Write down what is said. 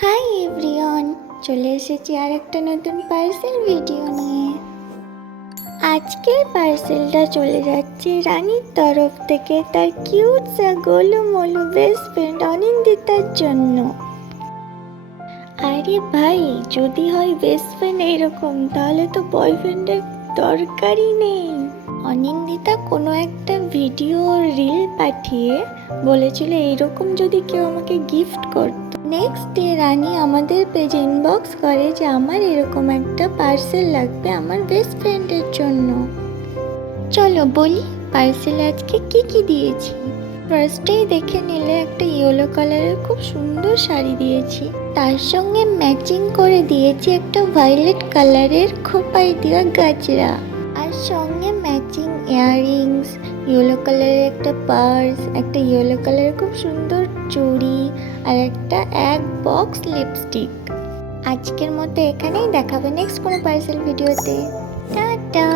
Hi everyone, চলে এসেছি আর একটা নতুন পার্সেল ভিডিও নিয়ে। আজকের পার্সেলটা চলে যাচ্ছে রানীর তরফ থেকে তার কিউট সা গোলু মোলু বেস্ট ফ্রেন্ড অনিন্দিতার জন্য। আরে ভাই, যদি হয় বেস্ট ফ্রেন্ড এরকম, তাহলে তো বয়ফ্রেন্ডের দরকারই নেই। অনিন্দিতা কোনো একটা ভিডিও রিল পাঠিয়ে বলেছিল এইরকম যদি কেউ আমাকে গিফট করতো। নেক্সট ডে রানী আমাদের পেজে ইনবক্স করে যে আমার এরকম একটা পার্সেল লাগবে আমার বেস্ট ফ্রেন্ডের জন্য। চলো বলি পার্সেলে আজকে কি কি দিয়েছি। ফার্স্টেই দেখে নিলে একটা ইয়েলো কালারের খুব সুন্দর শাড়ি দিয়েছি, তার সঙ্গে ম্যাচিং করে দিয়েছি একটা ভায়োলেট কালারের খোপাই দেওয়া গাজরা, আর সঙ্গে ম্যাচিং ইয়াররিংস, ইয়েলো কালারের একটা পার্স, একটা ইয়েলো কালারের খুব সুন্দর চুড়ি, আর একটা এক বক্স লিপস্টিক। আজকের মতো এখানেই দেখাবে নেক্সট কোনো পার্সেল ভিডিওতে। টাটা।